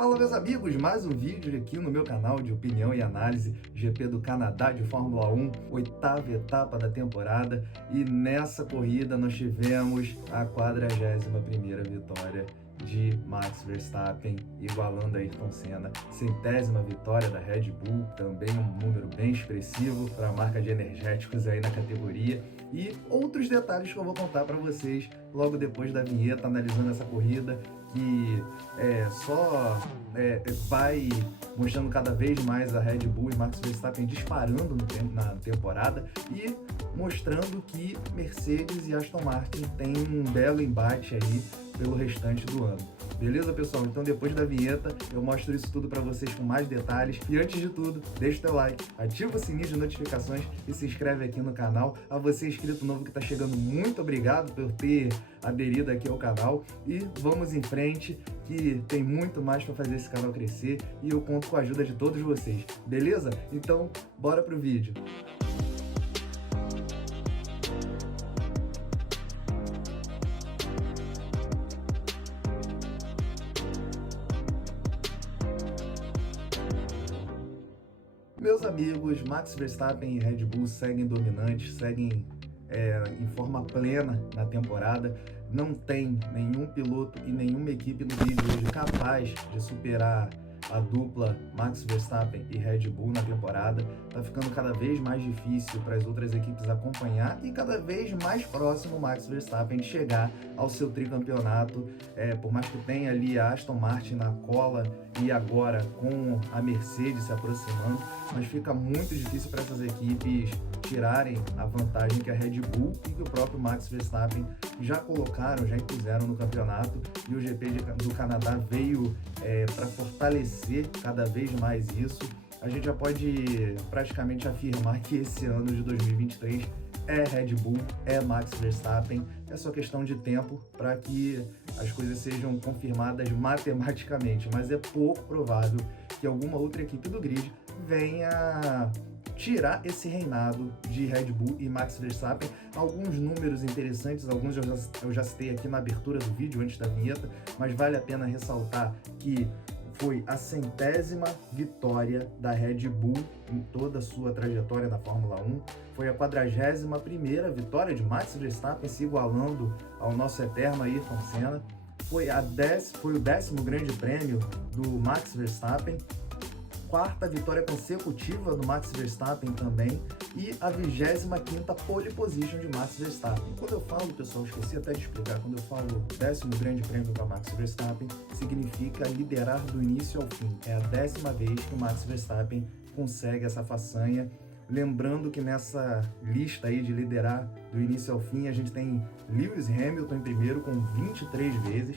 Fala meus amigos, mais um vídeo aqui no meu canal de opinião e análise, GP do Canadá de Fórmula 1, oitava etapa da temporada, e nessa corrida nós tivemos a 41ª vitória de Max Verstappen, igualando a Ayrton Senna, 100ª vitória da Red Bull, também um número bem expressivo para a marca de energéticos aí na categoria, e outros detalhes que eu vou contar para vocês logo depois da vinheta, analisando essa corrida, que vai mostrando cada vez mais a Red Bull e Max Verstappen disparando na temporada e mostrando que Mercedes e Aston Martin têm um belo embate aí pelo restante do ano. Beleza, pessoal? Então depois da vinheta eu mostro isso tudo para vocês com mais detalhes. E antes de tudo, deixa o teu like, ativa o sininho de notificações e se inscreve aqui no canal. A você inscrito novo que está chegando, muito obrigado por ter aderido aqui ao canal. E vamos em frente, que tem muito mais para fazer esse canal crescer e eu conto com a ajuda de todos vocês. Beleza? Então, bora pro vídeo. Meus amigos, Max Verstappen e Red Bull seguem dominantes, seguem em forma plena na temporada. Não tem nenhum piloto e nenhuma equipe no grid hoje capaz de superar a dupla Max Verstappen e Red Bull na temporada. Tá ficando cada vez mais difícil para as outras equipes acompanhar e cada vez mais próximo o Max Verstappen de chegar ao seu tricampeonato. Por mais que tenha ali a Aston Martin na cola e agora com a Mercedes se aproximando, mas fica muito difícil para essas equipes tirarem a vantagem que a Red Bull e que o próprio Max Verstappen já colocaram, já impuseram no campeonato, e o GP do Canadá veio para fortalecer cada vez mais isso. A gente já pode praticamente afirmar que esse ano de 2023 é Red Bull, é Max Verstappen, é só questão de tempo para que as coisas sejam confirmadas matematicamente, mas é pouco provável que alguma outra equipe do grid venha tirar esse reinado de Red Bull e Max Verstappen. Alguns números interessantes, alguns eu já citei aqui na abertura do vídeo, antes da vinheta, mas vale a pena ressaltar que foi a 100ª vitória da Red Bull em toda a sua trajetória na Fórmula 1. Foi a 41ª vitória de Max Verstappen, se igualando ao nosso eterno Ayrton Senna. Foi o 10º grande prêmio do Max Verstappen. 4ª vitória consecutiva do Max Verstappen também, e a 25ª pole position de Max Verstappen. Quando eu falo, pessoal, esqueci até de explicar, quando eu falo 10º grande prêmio para Max Verstappen, significa liderar do início ao fim. É a 10ª vez que o Max Verstappen consegue essa façanha. Lembrando que nessa lista aí de liderar do início ao fim, a gente tem Lewis Hamilton em primeiro com 23 vezes,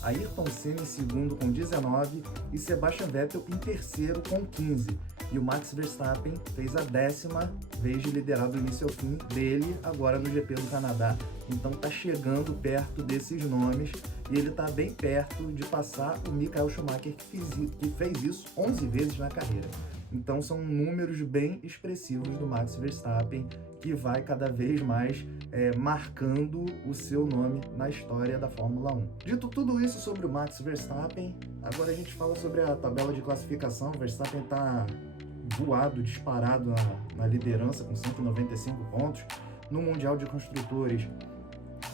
Ayrton Senna em segundo com 19 e Sebastian Vettel em terceiro com 15. E o Max Verstappen fez a 10ª vez de liderar do início ao fim dele agora no GP do Canadá. Então tá chegando perto desses nomes e ele tá bem perto de passar o Michael Schumacher, que fez isso 11 vezes na carreira. Então são números bem expressivos do Max Verstappen, que vai cada vez mais marcando o seu nome na história da Fórmula 1. Dito tudo isso sobre o Max Verstappen, agora a gente fala sobre a tabela de classificação. O Verstappen está voado, disparado na liderança com 195 pontos. No Mundial de Construtores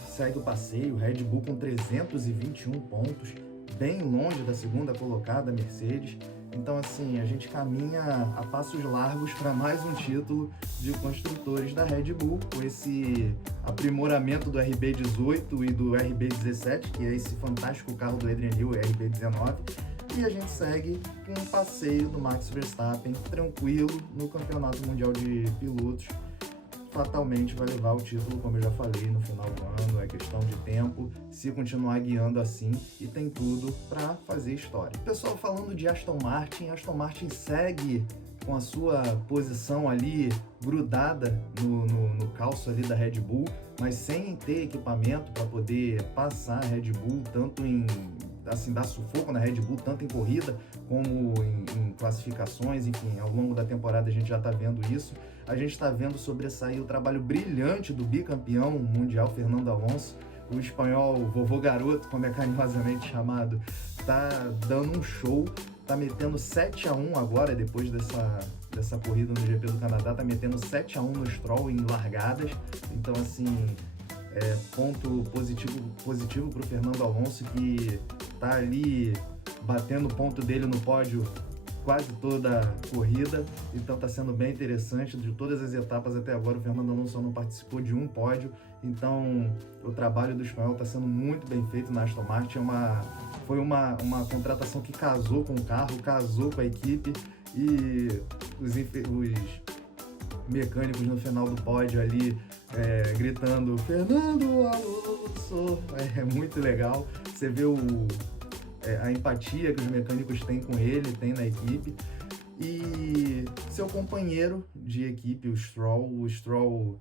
segue o passeio, Red Bull com 321 pontos, bem longe da segunda colocada, Mercedes. Então, assim, a gente caminha a passos largos para mais um título de construtores da Red Bull, com esse aprimoramento do RB18 e do RB17, que é esse fantástico carro do Adrian Newey, o RB19. E a gente segue com um passeio do Max Verstappen tranquilo no Campeonato Mundial de Pilotos. Fatalmente vai levar o título, como eu já falei, no final do ano. É questão de tempo, se continuar guiando assim, e tem tudo para fazer história. Pessoal, falando de Aston Martin segue com a sua posição ali grudada no calço ali da Red Bull, mas sem ter equipamento para poder passar a Red Bull, tanto em dar sufoco na Red Bull, tanto em corrida como em classificações. Enfim, ao longo da temporada a gente já está vendo isso. A gente está vendo sobressair o trabalho brilhante do bicampeão mundial Fernando Alonso, o espanhol vovô garoto, como é carinhosamente chamado, tá dando um show, tá metendo 7-1 agora, depois dessa corrida no GP do Canadá, tá metendo 7-1 no Stroll em largadas. Então, assim, ponto positivo pro Fernando Alonso, que tá ali batendo o ponto dele no pódio quase toda a corrida, então está sendo bem interessante. De todas as etapas até agora, o Fernando Alonso não participou de um pódio, então o trabalho do espanhol está sendo muito bem feito na Aston Martin. Foi uma contratação que casou com o carro, casou com a equipe, e os mecânicos no final do pódio ali gritando Fernando Alonso, é muito legal. Você vê a empatia que os mecânicos têm com ele, têm na equipe. E seu companheiro de equipe, o Stroll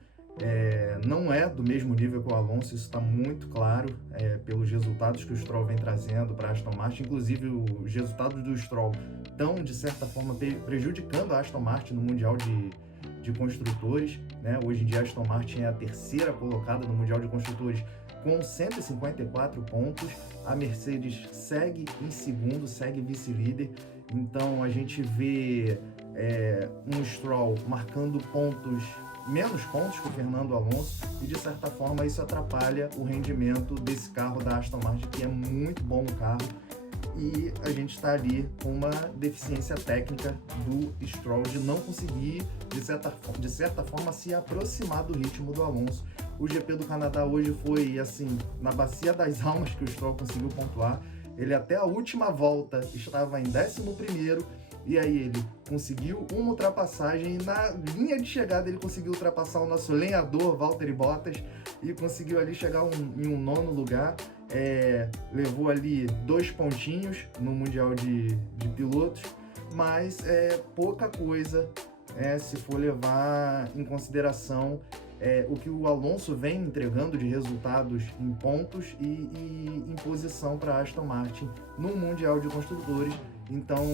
não é do mesmo nível que o Alonso, isso está muito claro pelos resultados que o Stroll vem trazendo para a Aston Martin. Inclusive, os resultados do Stroll estão, de certa forma, prejudicando a Aston Martin no Mundial de Construtores, né? Hoje em dia, a Aston Martin é a terceira colocada no Mundial de Construtores com 154 pontos. A Mercedes segue em segundo, segue vice-líder. Então a gente vê um Stroll marcando menos pontos que o Fernando Alonso, e de certa forma isso atrapalha o rendimento desse carro da Aston Martin, que é muito bom o carro. E a gente está ali com uma deficiência técnica do Stroll de não conseguir, de certa forma, se aproximar do ritmo do Alonso. O GP do Canadá hoje foi, assim, na bacia das almas que o Stroll conseguiu pontuar. Ele até a última volta estava em 11º, e aí ele conseguiu uma ultrapassagem, e na linha de chegada ele conseguiu ultrapassar o nosso lenhador Valtteri Bottas, e conseguiu ali chegar em um 9º lugar. Levou ali 2 pontinhos no Mundial de Pilotos, mas pouca coisa se for levar em consideração o que o Alonso vem entregando de resultados em pontos e em posição para a Aston Martin no Mundial de Construtores. Então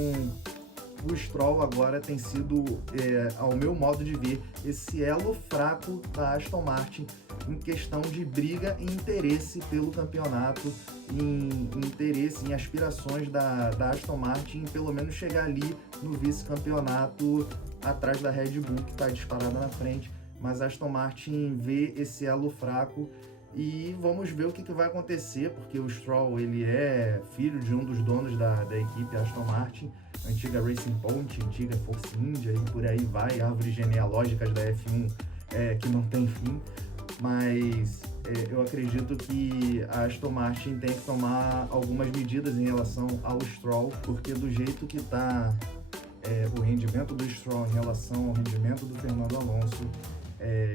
o Stroll agora tem sido, ao meu modo de ver, esse elo fraco da Aston Martin em questão de briga e interesse pelo campeonato, em interesse, em aspirações da Aston Martin em pelo menos chegar ali no vice-campeonato atrás da Red Bull, que está disparada na frente. Mas a Aston Martin vê esse elo fraco, e vamos ver o que vai acontecer, porque o Stroll ele é filho de um dos donos da equipe Aston Martin, antiga Racing Point, antiga Force India, e por aí vai, árvores genealógicas da F1 que não tem fim. Mas eu acredito que a Aston Martin tem que tomar algumas medidas em relação ao Stroll, porque do jeito que está o rendimento do Stroll em relação ao rendimento do Fernando Alonso,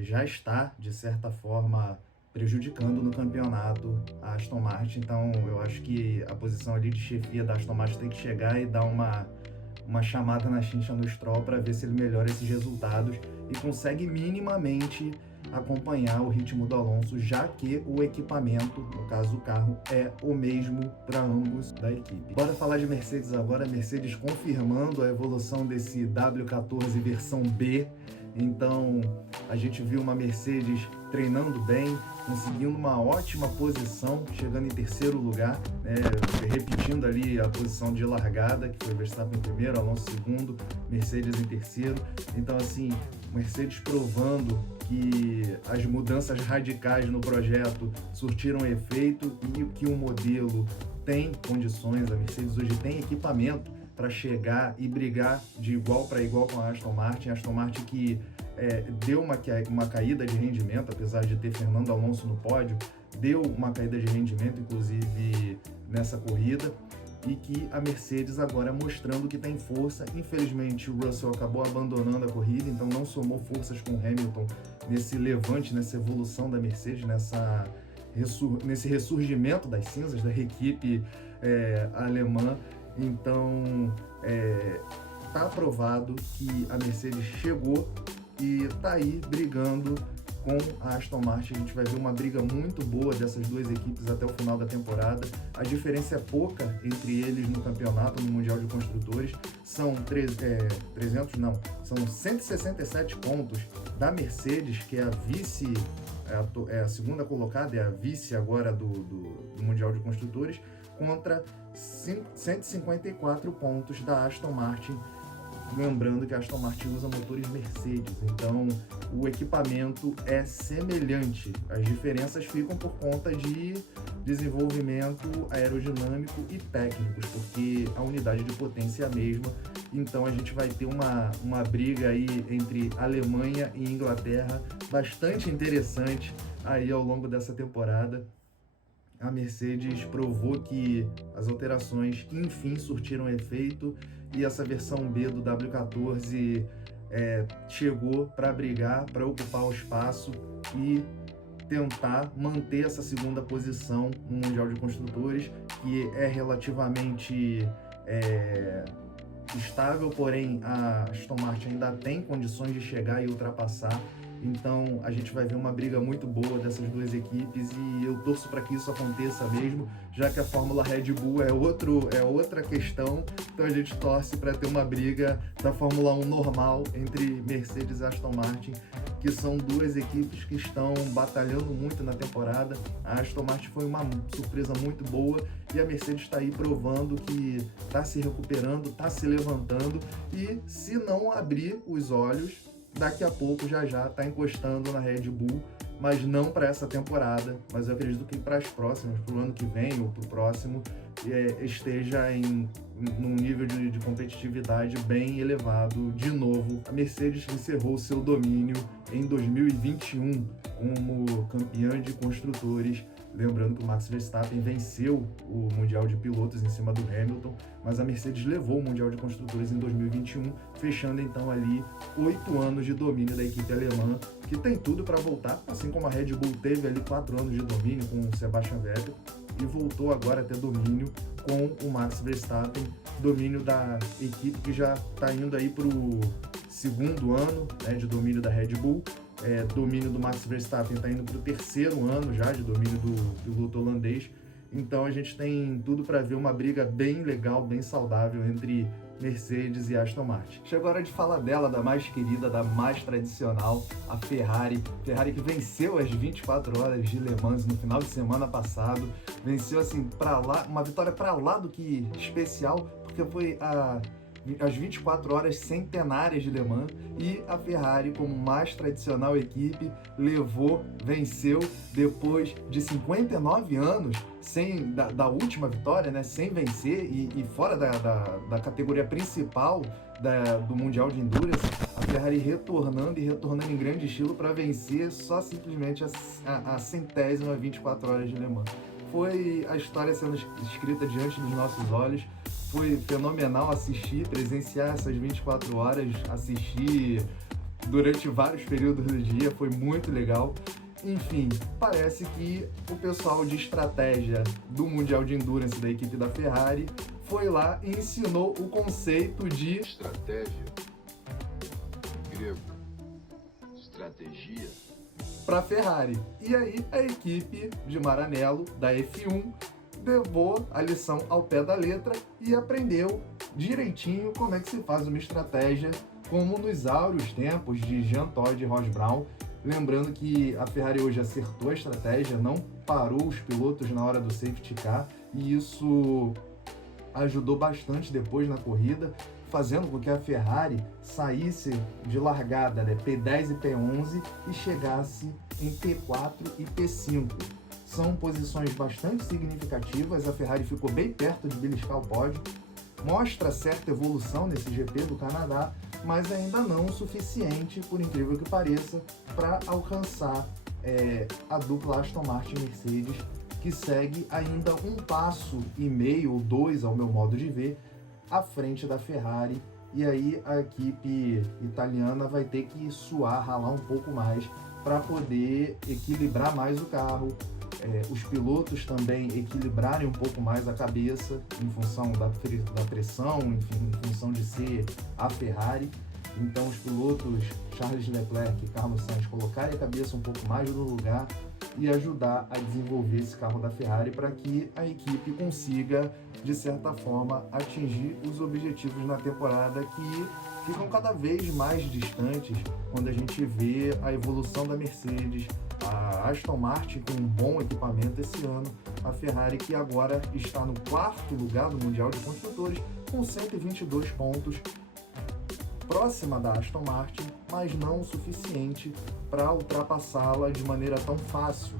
já está, de certa forma, prejudicando no campeonato a Aston Martin. Então eu acho que a posição ali de chefia da Aston Martin tem que chegar e dar uma chamada na chincha no Stroll para ver se ele melhora esses resultados e consegue minimamente acompanhar o ritmo do Alonso, já que o equipamento, no caso o carro, é o mesmo para ambos da equipe. Bora falar de Mercedes agora. A Mercedes confirmando a evolução desse W14 versão B. Então a gente viu uma Mercedes treinando bem, conseguindo uma ótima posição, chegando em 3º lugar, repetindo ali a posição de largada, que foi Verstappen em 1º, Alonso em 2º, Mercedes em 3º. Então, assim, Mercedes provando que as mudanças radicais no projeto surtiram efeito e que o modelo tem condições. A Mercedes hoje tem equipamento para chegar e brigar de igual para igual com a Aston Martin. A Aston Martin que deu uma caída de rendimento, apesar de ter Fernando Alonso no pódio, deu uma caída de rendimento, inclusive nessa corrida, e que a Mercedes agora mostrando que tem força. Infelizmente o Russell acabou abandonando a corrida, então não somou forças com o Hamilton nesse levante, nessa evolução da Mercedes, nesse ressurgimento das cinzas da equipe alemã. Então está aprovado que a Mercedes chegou e está aí brigando com a Aston Martin. A gente vai ver uma briga muito boa dessas duas equipes até o final da temporada. A diferença é pouca entre eles no campeonato, no Mundial de Construtores. São 167 pontos da Mercedes, que é a vice, a segunda colocada, é a vice agora do Mundial de Construtores, contra 154 pontos da Aston Martin. Lembrando que a Aston Martin usa motores Mercedes, então o equipamento é semelhante. As diferenças ficam por conta de desenvolvimento aerodinâmico e técnicos, porque a unidade de potência é a mesma. Então a gente vai ter uma briga aí entre Alemanha e Inglaterra bastante interessante aí ao longo dessa temporada. A Mercedes provou que as alterações enfim surtiram efeito e essa versão B do W14 chegou para brigar, para ocupar o espaço e tentar manter essa segunda posição no Mundial de Construtores, que é relativamente estável, porém a Aston Martin ainda tem condições de chegar e ultrapassar. Então a gente vai ver uma briga muito boa dessas duas equipes e eu torço para que isso aconteça mesmo, já que a Fórmula Red Bull é outra questão. Então a gente torce para ter uma briga da Fórmula 1 normal entre Mercedes e Aston Martin, que são duas equipes que estão batalhando muito na temporada. A Aston Martin foi uma surpresa muito boa e a Mercedes está aí provando que está se recuperando, está se levantando e se não abrir os olhos, daqui a pouco já está encostando na Red Bull, mas não para essa temporada, mas eu acredito que para as próximas, para o ano que vem ou para o próximo, esteja num nível de competitividade bem elevado de novo. A Mercedes encerrou seu domínio em 2021 como campeã de construtores. Lembrando que o Max Verstappen venceu o Mundial de Pilotos em cima do Hamilton, mas a Mercedes levou o Mundial de Construtores em 2021, fechando então ali 8 anos de domínio da equipe alemã, que tem tudo para voltar, assim como a Red Bull teve ali 4 anos de domínio com o Sebastian Vettel, e voltou agora a ter domínio com o Max Verstappen, domínio da equipe que já está indo aí para o segundo ano, né, de domínio da Red Bull. Domínio do Max Verstappen está indo para o terceiro ano já de domínio do piloto holandês. Então a gente tem tudo para ver uma briga bem legal, bem saudável entre Mercedes e Aston Martin. Chegou a hora de falar dela, da mais querida, da mais tradicional, a Ferrari. Ferrari que venceu as 24 horas de Le Mans no final de semana passado. Venceu assim para lá, uma vitória para lá do que especial, porque foi as 24 horas centenárias de Le Mans, e a Ferrari, como mais tradicional equipe, venceu depois de 59 anos da última vitória, né, sem vencer e fora da categoria principal do Mundial de Endurance. A Ferrari retornando em grande estilo para vencer só simplesmente a centésima 24 horas de Le Mans. Foi a história sendo escrita diante dos nossos olhos. Foi fenomenal presenciar essas 24 horas, assistir durante vários períodos do dia, foi muito legal. Enfim, parece que o pessoal de estratégia do Mundial de Endurance da equipe da Ferrari foi lá e ensinou o conceito de estratégia, grego, estratégia, para a Ferrari. E aí a equipe de Maranello, da F1, levou a lição ao pé da letra e aprendeu direitinho como é que se faz uma estratégia, como nos áureos tempos de Jean Todt e Ross Brawn. Lembrando que a Ferrari hoje acertou a estratégia, não parou os pilotos na hora do safety car, e isso ajudou bastante depois na corrida, fazendo com que a Ferrari saísse de largada, né, P10 e P11, e chegasse em P4 e P5. São posições bastante significativas, a Ferrari ficou bem perto de beliscar o pódio, mostra certa evolução nesse GP do Canadá, mas ainda não o suficiente, por incrível que pareça, para alcançar a dupla Aston Martin-Mercedes, que segue ainda 1,5 passo ou 2, ao meu modo de ver, à frente da Ferrari. E aí a equipe italiana vai ter que ralar um pouco mais para poder equilibrar mais o carro, os pilotos também equilibrarem um pouco mais a cabeça em função da pressão, enfim, em função de ser a Ferrari. Então os pilotos Charles Leclerc e Carlos Sainz colocarem a cabeça um pouco mais no lugar e ajudar a desenvolver esse carro da Ferrari para que a equipe consiga, de certa forma, atingir os objetivos na temporada, que ficam cada vez mais distantes quando a gente vê a evolução da Mercedes, A Aston Martin com um bom equipamento esse ano, a Ferrari que agora está no 4º lugar do Mundial de Construtores com 122 pontos, próxima da Aston Martin, mas não o suficiente para ultrapassá-la de maneira tão fácil.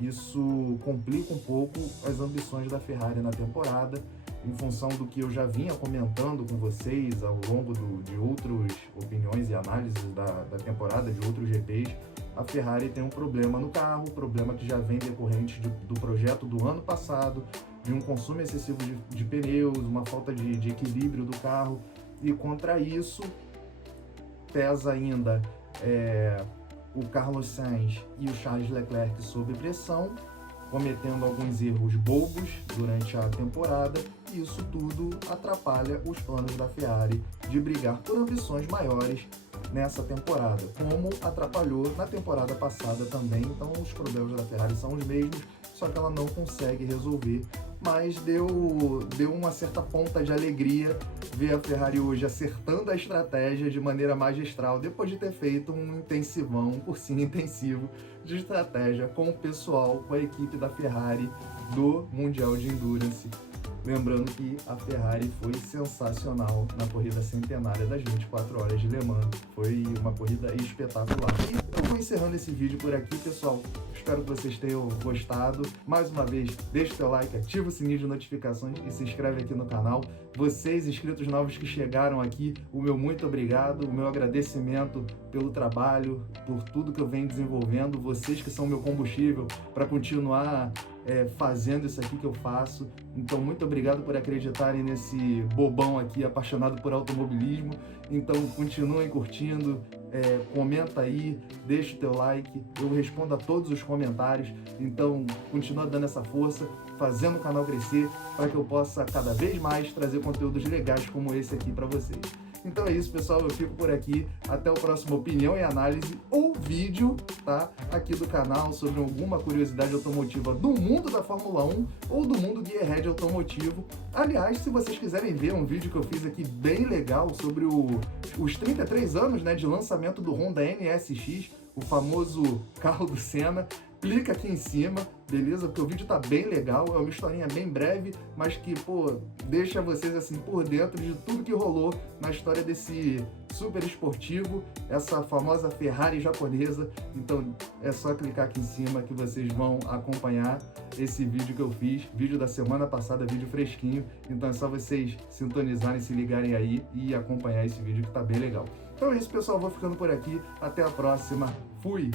Isso complica um pouco as ambições da Ferrari na temporada, em função do que eu já vinha comentando com vocês ao longo de outras opiniões e análises da temporada, de outros GPs. A Ferrari tem um problema no carro, problema que já vem decorrente do projeto do ano passado, de um consumo excessivo de pneus, uma falta de equilíbrio do carro, e contra isso pesa ainda o Carlos Sainz e o Charles Leclerc sob pressão, cometendo alguns erros bobos durante a temporada, e isso tudo atrapalha os planos da Ferrari de brigar por ambições maiores nessa temporada, como atrapalhou na temporada passada também. Então os problemas da Ferrari são os mesmos, só que ela não consegue resolver, mas deu uma certa ponta de alegria ver a Ferrari hoje acertando a estratégia de maneira magistral, depois de ter feito um intensivão, um cursinho intensivo de estratégia com o pessoal, com a equipe da Ferrari do Mundial de Endurance. Lembrando que a Ferrari foi sensacional na corrida centenária das 24 horas de Le Mans. Foi uma corrida espetacular. E eu vou encerrando esse vídeo por aqui, pessoal. Espero que vocês tenham gostado. Mais uma vez, deixa o seu like, ativa o sininho de notificações e se inscreve aqui no canal. Vocês, inscritos novos que chegaram aqui, o meu muito obrigado, o meu agradecimento pelo trabalho, por tudo que eu venho desenvolvendo. Vocês que são meu combustível para continuar fazendo isso aqui que eu faço. Então, muito obrigado por acreditarem nesse bobão aqui, apaixonado por automobilismo. Então, continuem curtindo, comenta aí, deixa o teu like, eu respondo a todos os comentários. Então, continua dando essa força, fazendo o canal crescer, para que eu possa cada vez mais trazer conteúdos legais como esse aqui para vocês. Então é isso, pessoal, eu fico por aqui, até o próximo Opinião e Análise ou vídeo, tá? Aqui do canal sobre alguma curiosidade automotiva do mundo da Fórmula 1 ou do mundo Gearhead automotivo. Aliás, se vocês quiserem ver um vídeo que eu fiz aqui bem legal sobre os 33 anos, né, de lançamento do Honda NSX, o famoso carro do Senna, clica aqui em cima, beleza? Porque o vídeo tá bem legal, é uma historinha bem breve, mas que, deixa vocês assim por dentro de tudo que rolou na história desse super esportivo, essa famosa Ferrari japonesa. Então é só clicar aqui em cima que vocês vão acompanhar esse vídeo que eu fiz, vídeo da semana passada, vídeo fresquinho. Então é só vocês sintonizarem, se ligarem aí e acompanhar esse vídeo que tá bem legal. Então é isso, pessoal, vou ficando por aqui, até a próxima, fui!